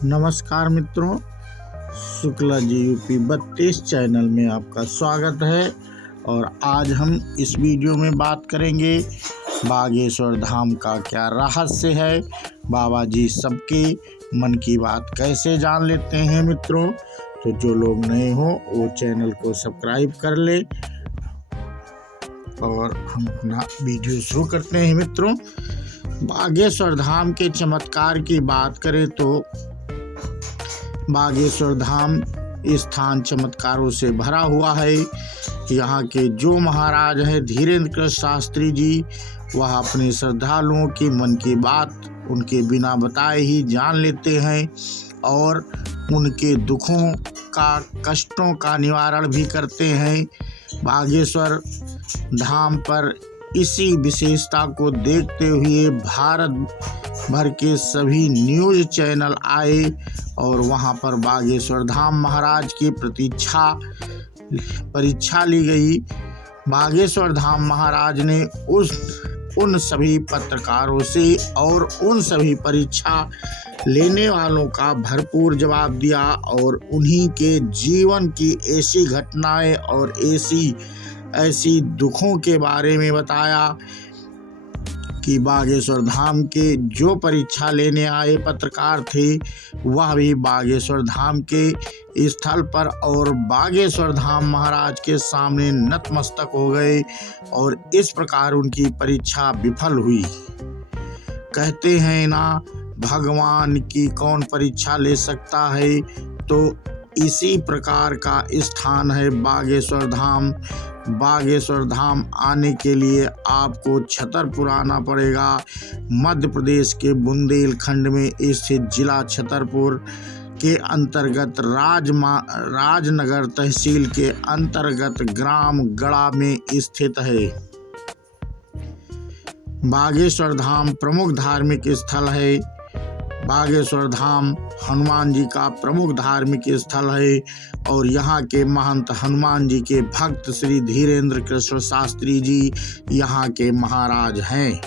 नमस्कार मित्रों, Shukla ji UP 32 channel में आपका स्वागत है। और आज हम इस वीडियो में बात करेंगे बागेश्वर धाम का क्या रहस्य है, बाबा जी सबके मन की बात कैसे जान लेते हैं। मित्रों, तो जो लोग नए हो वो चैनल को सब्सक्राइब कर ले और हम अपना वीडियो शुरू करते हैं। मित्रों, बागेश्वर धाम के चमत्कार की बात करें तो बागेश्वर धाम स्थान चमत्कारों से भरा हुआ है। यहाँ के जो महाराज हैं धीरेन्द्र कृष्ण शास्त्री जी, वह अपने श्रद्धालुओं की मन की बात उनके बिना बताए ही जान लेते हैं और उनके दुखों का, कष्टों का निवारण भी करते हैं। बागेश्वर धाम पर इसी विशेषता को देखते हुए भारत भर के सभी न्यूज़ चैनल आए और वहां पर बागेश्वर धाम महाराज की परीक्षा ली गई। बागेश्वर धाम महाराज ने उन सभी पत्रकारों से और उन सभी परीक्षा लेने वालों का भरपूर जवाब दिया और उन्हीं के जीवन की ऐसी घटनाएं और ऐसी दुखों के बारे में बताया कि बागेश्वर धाम के जो परीक्षा लेने आए पत्रकार थे वह भी बागेश्वर धाम के स्थल पर और बागेश्वर धाम महाराज के सामने नतमस्तक हो गए और इस प्रकार उनकी परीक्षा विफल हुई। कहते हैं ना, भगवान की कौन परीक्षा ले सकता है, तो इसी प्रकार का स्थान है बागेश्वर धाम। बागेश्वर धाम आने के लिए आपको छतरपुर आना पड़ेगा। मध्य प्रदेश के बुंदेलखंड में स्थित जिला छतरपुर के अंतर्गत राजनगर तहसील के अंतर्गत ग्राम गड़ा में स्थित है। बागेश्वर धाम प्रमुख धार्मिक स्थल है। बागेश्वर धाम हनुमान जी का प्रमुख धार्मिक स्थल है और यहाँ के महंत हनुमान जी के भक्त श्री धीरेन्द्र कृष्ण शास्त्री जी यहाँ के महाराज हैं।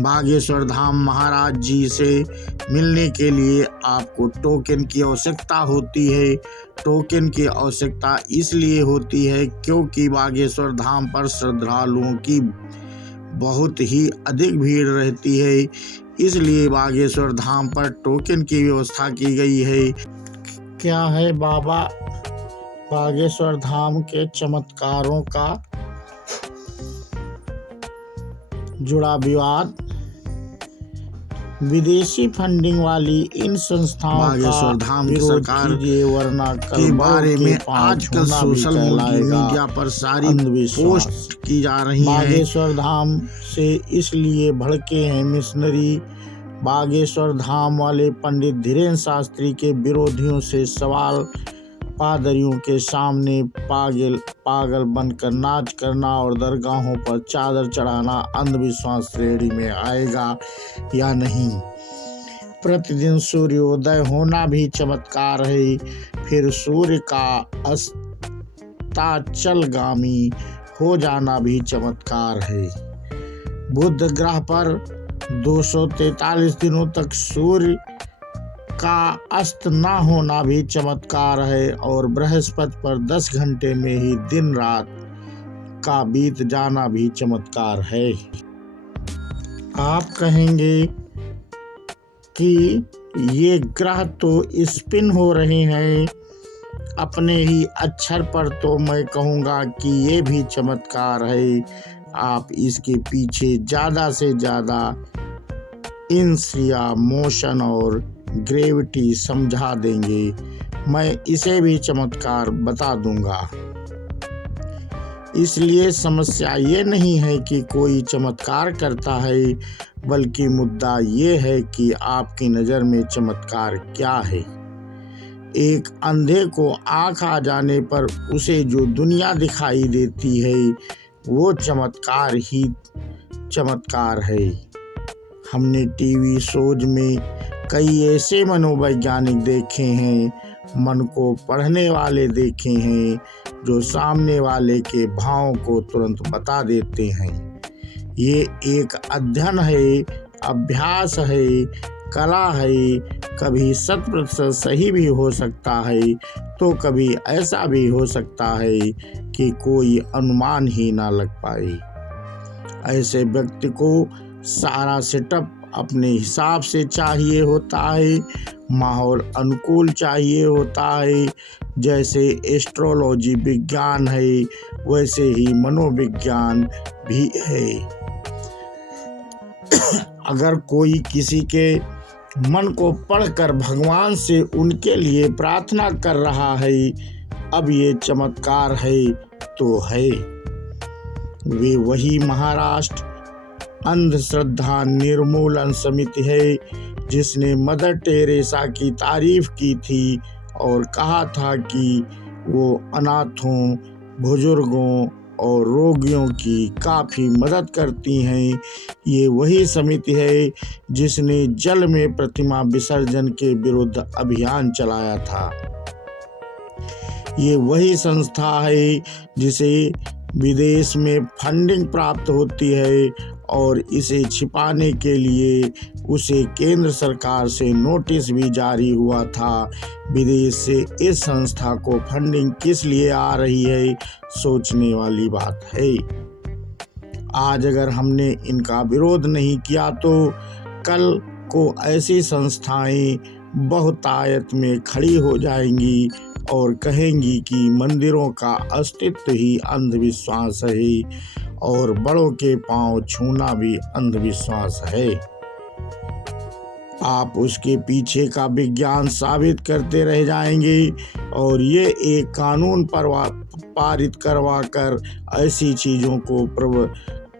बागेश्वर धाम महाराज जी से मिलने के लिए आपको टोकन की आवश्यकता होती है। टोकन की आवश्यकता इसलिए होती है क्योंकि बागेश्वर धाम पर श्रद्धालुओं की बहुत ही अधिक भीड़ रहती है, इसलिए बागेश्वर धाम पर टोकन की व्यवस्था की गई है। क्या है बाबा बागेश्वर धाम के चमत्कारों का जुड़ा विवाद? विदेशी फंडिंग वाली इन संस्थाओं बागेश्वर धाम की सरकार वरना के बारे में आजकल सोशल मीडिया पर सारी पोस्ट की जा रही है। बागेश्वर धाम से इसलिए भड़के हैं मिशनरी। बागेश्वर धाम वाले पंडित धीरेन्द्र शास्त्री के विरोधियों से सवाल, पादरियों के सामने पागल बनकर नाच करना और दरगाहों पर चादर चढ़ाना अंधविश्वास श्रेणी में आएगा या नहीं? प्रतिदिन सूर्योदय होना भी चमत्कार है, फिर सूर्य का अस्ताचलगामी हो जाना भी चमत्कार है। बुध ग्रह पर 243 दिनों तक सूर्य का अस्त न होना भी चमत्कार है और बृहस्पति पर 10 घंटे में ही दिन रात का बीत जाना भी चमत्कार है। आप कहेंगे कि ये ग्रह तो स्पिन हो रहे हैं अपने ही अक्षर पर, तो मैं कहूँगा कि ये भी चमत्कार है। आप इसके पीछे ज़्यादा से ज़्यादा इनर्शिया, मोशन और ग्रेविटी समझा देंगे, मैं इसे भी चमत्कार बता दूंगा। इसलिए समस्या ये नहीं है कि कोई चमत्कार करता है, बल्कि मुद्दा ये है कि आपकी नज़र में चमत्कार क्या है। एक अंधे को आँख आ जाने पर उसे जो दुनिया दिखाई देती है वो चमत्कार ही चमत्कार है। हमने टीवी शोज में कई ऐसे मनोवैज्ञानिक देखे हैं, मन को पढ़ने वाले देखे हैं, जो सामने वाले के भाव को तुरंत बता देते हैं। ये एक अध्ययन है, अभ्यास है, कला है, कभी 100% सही भी हो सकता है तो कभी ऐसा भी हो सकता है कि कोई अनुमान ही ना लग पाए। ऐसे व्यक्ति को सारा सेटअप अपने हिसाब से चाहिए होता है, माहौल अनुकूल चाहिए होता है। जैसे एस्ट्रोलॉजी विज्ञान है वैसे ही मनोविज्ञान भी है। अगर कोई किसी के मन को पढ़कर भगवान से उनके लिए प्रार्थना कर रहा है, अब ये चमत्कार है तो है। वे वही महाराष्ट्र अंधश्रद्धा निर्मूलन समिति है जिसने मदर टेरेसा की तारीफ की थी और कहा था कि वो अनाथों, बुजुर्गों और रोगियों की काफ़ी मदद करती हैं। ये वही समिति है जिसने जल में प्रतिमा विसर्जन के विरुद्ध अभियान चलाया था। ये वही संस्था है जिसे विदेश में फंडिंग प्राप्त होती है और इसे छिपाने के लिए उसे केंद्र सरकार से नोटिस भी जारी हुआ था। विदेश से इस संस्था को फंडिंग किस लिए आ रही है, सोचने वाली बात है। आज अगर हमने इनका विरोध नहीं किया तो कल को ऐसी संस्थाएं बहुतायत में खड़ी हो जाएंगी और कहेंगी कि मंदिरों का अस्तित्व ही अंधविश्वास है और बड़ों के पांव छूना भी अंधविश्वास है। आप उसके पीछे का विज्ञान साबित करते रह जाएंगे और ये एक कानून पारित करवा कर ऐसी चीज़ों को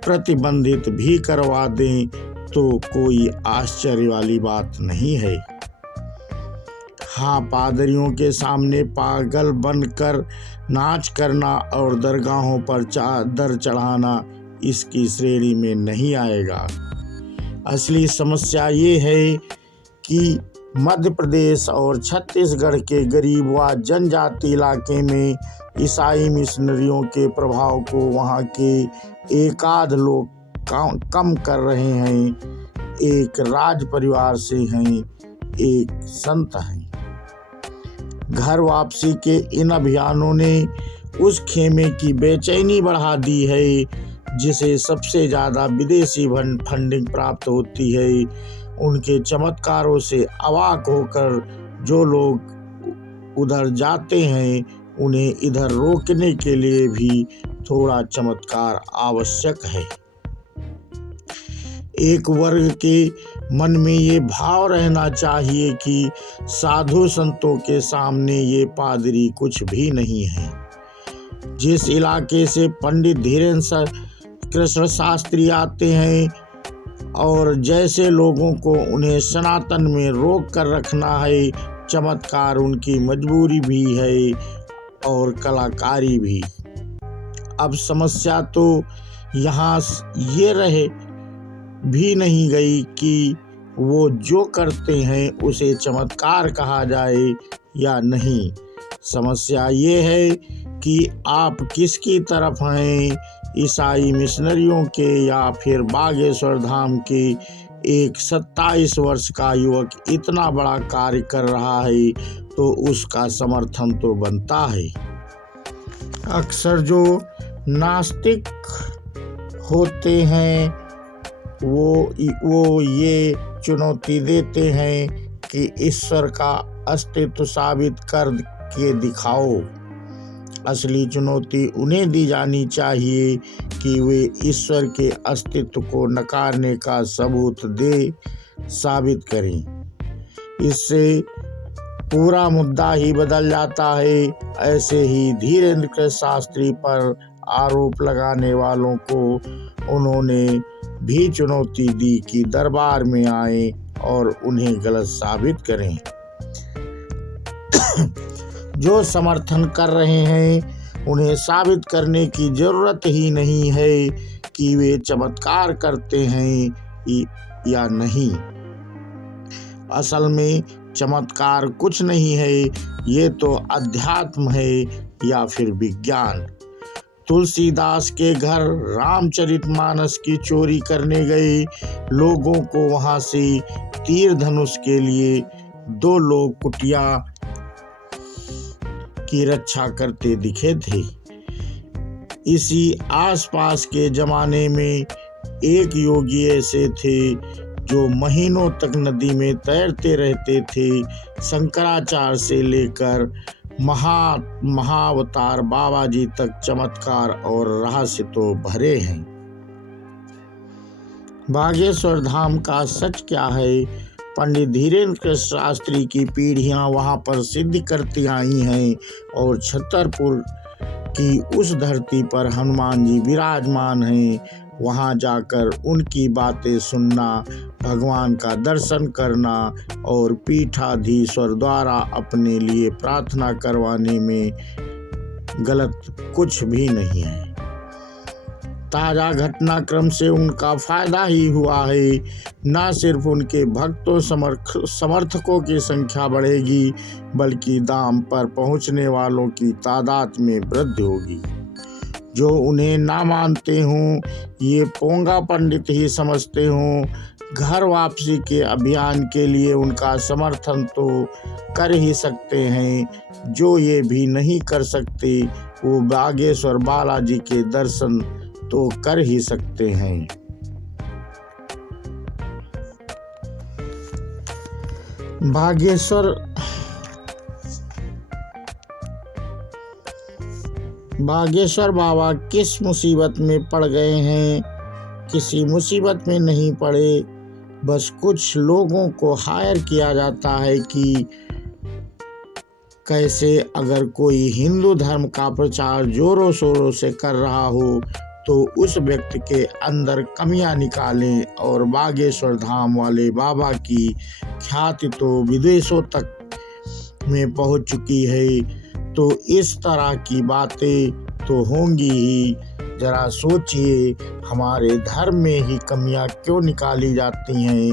प्रतिबंधित भी करवा दें तो कोई आश्चर्य वाली बात नहीं है। हाँ, पादरियों के सामने पागल बनकर नाच करना और दरगाहों पर चादर चढ़ाना इसकी श्रेणी में नहीं आएगा। असली समस्या ये है कि मध्य प्रदेश और छत्तीसगढ़ के गरीब व जनजाति इलाके में ईसाई मिशनरियों के प्रभाव को वहाँ के एकाध लोग कम कर रहे हैं। एक राज परिवार से हैं, एक संत हैं। घर वापसी के इन अभियानों ने उस खेमे की बेचैनी बढ़ा दी है जिसे सबसे ज़्यादा विदेशी फंडिंग प्राप्त होती है। उनके चमत्कारों से अवाक होकर जो लोग उधर जाते हैं उन्हें इधर रोकने के लिए भी थोड़ा चमत्कार आवश्यक है। एक वर्ग के मन में ये भाव रहना चाहिए कि साधु संतों के सामने ये पादरी कुछ भी नहीं है। जिस इलाके से पंडित धीरेन्द्र कृष्ण शास्त्री आते हैं और जैसे लोगों को उन्हें सनातन में रोक कर रखना है, चमत्कार उनकी मजबूरी भी है और कलाकारी भी। अब समस्या तो यहाँ ये रहे भी नहीं गई कि वो जो करते हैं उसे चमत्कार कहा जाए या नहीं। समस्या ये है कि आप किसकी तरफ हैं, ईसाई मिशनरियों के या फिर बागेश्वर धाम के। एक 27 वर्ष का युवक इतना बड़ा कार्य कर रहा है तो उसका समर्थन तो बनता है। अक्सर जो नास्तिक होते हैं वो ये चुनौती देते हैं कि ईश्वर का अस्तित्व साबित कर के दिखाओ। असली चुनौती उन्हें दी जानी चाहिए कि वे ईश्वर के अस्तित्व को नकारने का सबूत साबित करें। इससे पूरा मुद्दा ही बदल जाता है। ऐसे ही धीरेन्द्र कृष्ण शास्त्री पर आरोप लगाने वालों को उन्होंने भी चुनौती दी कि दरबार में आए और उन्हें गलत साबित करें। जो समर्थन कर रहे हैं उन्हें साबित करने की जरूरत ही नहीं है कि वे चमत्कार करते हैं या नहीं। असल में चमत्कार कुछ नहीं है, ये तो अध्यात्म है या फिर विज्ञान। तुलसीदास के घर रामचरितमानस की चोरी करने गए लोगों को वहां से तीर धनुष के लिए 2 लोग कुटिया की रक्षा करते दिखे थे। इसी आसपास के जमाने में एक योगी ऐसे थे जो महीनों तक नदी में तैरते रहते थे। शंकराचार्य से लेकर महाअवतार बाबा जी तक चमत्कार और रहस्य तो भरे हैं। बागेश्वर धाम का सच क्या है? पंडित धीरेन्द्र शास्त्री की पीढ़ियां वहां पर सिद्ध करती आई हैं और छतरपुर की उस धरती पर हनुमान जी विराजमान हैं। वहां जाकर उनकी बातें सुनना, भगवान का दर्शन करना और पीठाधीश्वर द्वारा अपने लिए प्रार्थना करवाने में गलत कुछ भी नहीं है। ताजा घटनाक्रम से उनका फायदा ही हुआ है। न सिर्फ उनके भक्तों समर्थकों की संख्या बढ़ेगी, बल्कि धाम पर पहुंचने वालों की तादाद में वृद्धि होगी। जो उन्हें ना मानते हों, ये पोंगा पंडित ही समझते हों, घर वापसी के अभियान के लिए उनका समर्थन तो कर ही सकते हैं। जो ये भी नहीं कर सकते, वो बागेश्वर बालाजी के दर्शन तो कर ही सकते हैं। बागेश्वर बाबा किस मुसीबत में पड़ गए हैं? किसी मुसीबत में नहीं पड़े, बस कुछ लोगों को हायर किया जाता है कि कैसे अगर कोई हिंदू धर्म का प्रचार जोरों शोरों से कर रहा हो तो उस व्यक्ति के अंदर कमियां निकालें। और बागेश्वर धाम वाले बाबा की ख्याति तो विदेशों तक में पहुंच चुकी है, तो इस तरह की बातें तो होंगी ही। जरा सोचिए, हमारे धर्म में ही कमियां क्यों निकाली जाती हैं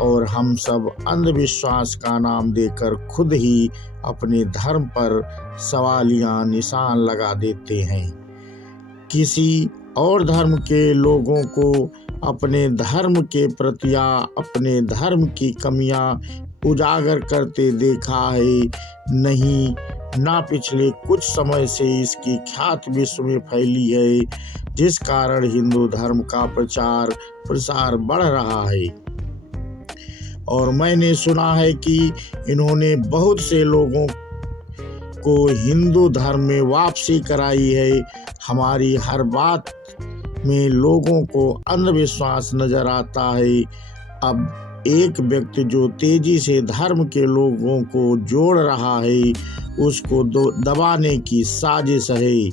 और हम सब अंधविश्वास का नाम देकर खुद ही अपने धर्म पर सवालिया निशान लगा देते हैं। किसी और धर्म के लोगों को अपने धर्म के प्रति या अपने धर्म की कमियां उजागर करते देखा है नहीं। ना पिछले कुछ समय से इसकी ख्याति विश्व में फैली है, जिस कारण हिंदू धर्म का प्रचार प्रसार बढ़ रहा है। और मैंने सुना है कि इन्होंने बहुत से लोगों को हिंदू धर्म में वापसी कराई है। हमारी हर बात में लोगों को अंधविश्वास नजर आता है। अब एक व्यक्ति जो तेजी से धर्म के लोगों को जोड़ रहा है, उसको दबाने की साजिश है।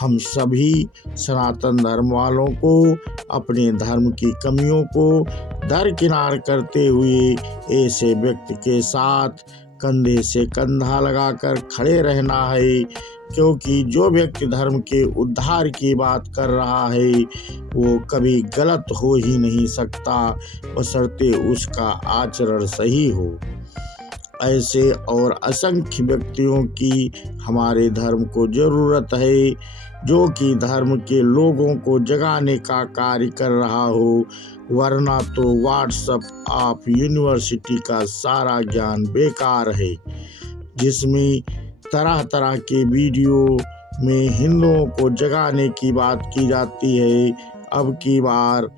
हम सभी सनातन धर्म वालों को अपने धर्म की कमियों को दरकिनार करते हुए ऐसे व्यक्ति के साथ कंधे से कंधा लगाकर खड़े रहना है, क्योंकि जो व्यक्ति धर्म के उद्धार की बात कर रहा है वो कभी गलत हो ही नहीं सकता, बशर्ते उसका आचरण सही हो। ऐसे और असंख्य व्यक्तियों की हमारे धर्म को जरूरत है, जो कि धर्म के लोगों को जगाने का कार्य कर रहा हो, वरना तो व्हाट्सएप ऑफ यूनिवर्सिटी का सारा ज्ञान बेकार है, जिसमें तरह तरह के वीडियो में हिंदुओं को जगाने की बात की जाती है। अब की बार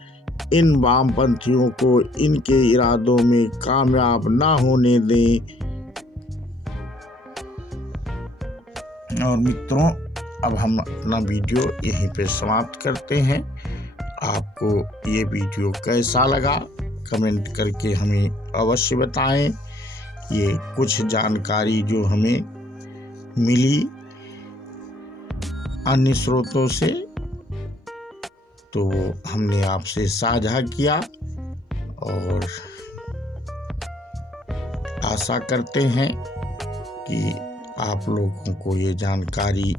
इन वामपंथियों को इनके इरादों में कामयाब ना होने दें। और मित्रों, अब हम अपना वीडियो यहीं पे समाप्त करते हैं। आपको ये वीडियो कैसा लगा कमेंट करके हमें अवश्य बताएं। ये कुछ जानकारी जो हमें मिली अन्य स्रोतों से, तो हमने आपसे साझा किया और आशा करते हैं कि आप लोगों को ये जानकारी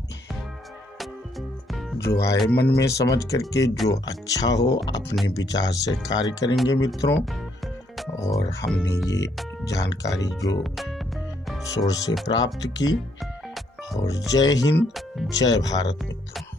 जो आए मन में समझ करके जो अच्छा हो अपने विचार से कार्य करेंगे मित्रों। और हमने ये जानकारी जो सोर्स से प्राप्त की। और जय हिंद, जय भारत मित्रों।